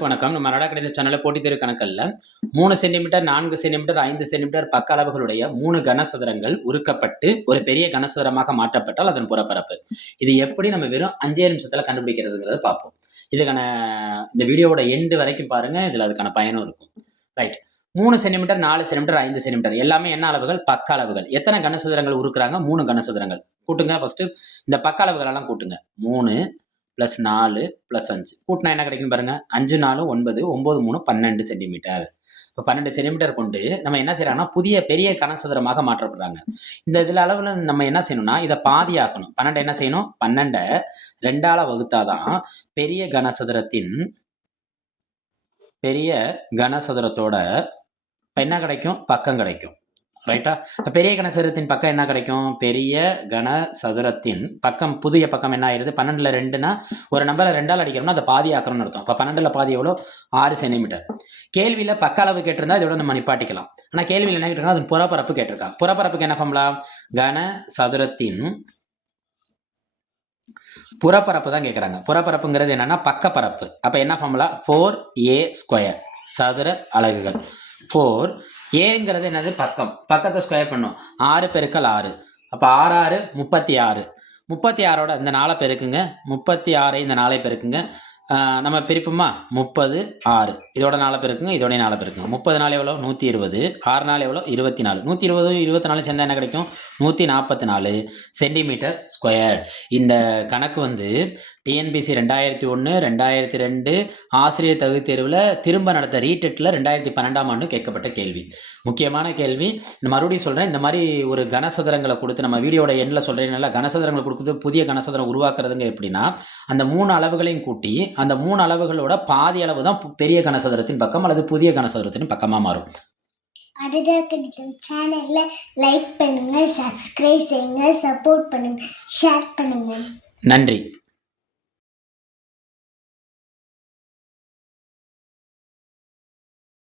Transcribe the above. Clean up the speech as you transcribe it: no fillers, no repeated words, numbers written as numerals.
அனைவருக்கும் வணக்கம். நம்ம நடா கணித சேனலில் போட்டித் தேர்வு கணக்கல்ல 3 சென்டிமீட்டர் 4 சென்டிமீட்டர் 5 சென்டிமீட்டர் பக்க அளவுகளுடைய 3 கனசதுரங்கள் உருக்கப்பட்டு ஒரு பெரிய கனசதுரமாக மாற்றப்பட்டால் அதன் புறப்பரப்பு. இது எப்படி நம்ம வெறும் 5 நிமிஷத்துல கண்டுபிடிக்கிறதுங்கிறத பார்ப்போம். இதுக்கான இந்த வீடியோவோட எண்டு வரைக்கும் பாருங்க. இதுல அதுக்கான பயனும் இருக்கும். ரைட். 3 சென்டிமீட்டர் 4 சென்டிமீட்டர் 5 சென்டிமீட்டர் எல்லாமே என்ன அளவுகள்? பக்க அளவுகள். எத்தனை கனசதுரங்கள் உருக்குறாங்க? 3 கனசதுரங்கள். கூட்டுங்க. ஃபர்ஸ்ட் இந்த பக்க அளவுகள் எல்லாம் கூட்டுங்க. 3 + 4 + 5 கூட்டினா என்ன கிடைக்கும் பாருங்க. 5 4 9 9 3 12 சென்டிமீட்டர். இப்போ 12 சென்டிமீட்டர் கொண்டு நம்ம என்ன செய்யறாங்கன்னா புதிய பெரிய கனசதுரமாக மாற்றப்படுறாங்க. இந்த இதுல அளவுல நம்ம என்ன செய்யணும்னா இதை பாதியாக்கணும். 12 என்ன செய்யணும்? 12 2ஆல வகுத்தாதான் பெரிய கனசதுரத்தோட இப்போ என்ன கிடைக்கும்? பக்கம் கிடைக்கும். ரைட்டா? பெரிய கனசதுரத்தின் பக்கம் என்ன கிடைக்கும்? பெரிய கனசதுரத்தின் பக்கம் புதிய பக்கம் என்ன ஆயிருது? 12ல் 2னா ஒரு நம்பரை 2ஆல் அடிக்கிறோம்னா அதை பாதி ஆக்கணும்னு அர்த்தம். இப்போ 12ல் பாதி எவ்வளோ? 6 சென்டிமீட்டர். கேள்வியில் பக்க அளவு கேட்டிருந்தா இதோட நம்ம நிப்பாட்டிக்கலாம். ஆனால் கேள்வியில் என்ன கேட்டிருக்கா? அது புறப்பரப்பு கேட்டிருக்கா. புறப்பரப்புக்கு என்ன ஃபார்முலா? கனசதுரத்தின் புறப்பரப்பு தான் கேட்குறாங்க. புறப்பரப்புங்கிறது என்னன்னா பக்கப்பரப்பு. அப்போ என்ன ஃபார்முலா? 4a² சதுர அலகுகள். 4 ஏங்கிறது என்னது? பக்கம். பக்கத்தை ஸ்கொயர் பண்ணும். 6 × 6 அப்போ 6 6 36. 36ஓட இந்த 4 பெருக்குங்க. 36 இந்த 4 பெருக்குங்க. நம்ம பிரிப்போமா? 30 6 இதோட 4 பெருக்குங்க. இதோட 4 பெருக்குங்க. 30 நாள் எவ்வளோ? 120. 6 நாள் எவ்வளோ? 24. 120 24 சேர்ந்தா என்ன கிடைக்கும்? 144 சென்டிமீட்டர் ஸ்கொயர். இந்த கணக்கு வந்து டிஎன்பிசி 2001 2002 ஆசிரியர் தகுதி தேர்வில் திரும்ப நடத்த ரீடெட்டில் 2012ஆம் ஆண்டு கேட்கப்பட்ட கேள்வி. முக்கியமான கேள்வி. மறுபடியும் சொல்கிறேன். இந்த மாதிரி ஒரு கனசதுரங்களை கொடுத்து நம்ம வீடியோட எண்ணில் சொல்கிறேன். கனசதுரங்களை கொடுக்குறது புதிய கனசதுரம் உருவாக்குறதுங்க எப்படின்னா அந்த 3 அளவுகளையும் கூட்டி அந்த 3 அளவுகளோட பாதி அளவு தான் பெரிய கனசதுரத்தின் பக்கம் அல்லது புதிய கனசதுரத்தின் பக்கமாக மாறும். அடடா கணிதம் சேனல்ல லைக் பண்ணுங்க, சப்ஸ்கிரைப் செய்யுங்க, சப்போர்ட் பண்ணுங்க, ஷேர் பண்ணுங்க. நன்றி.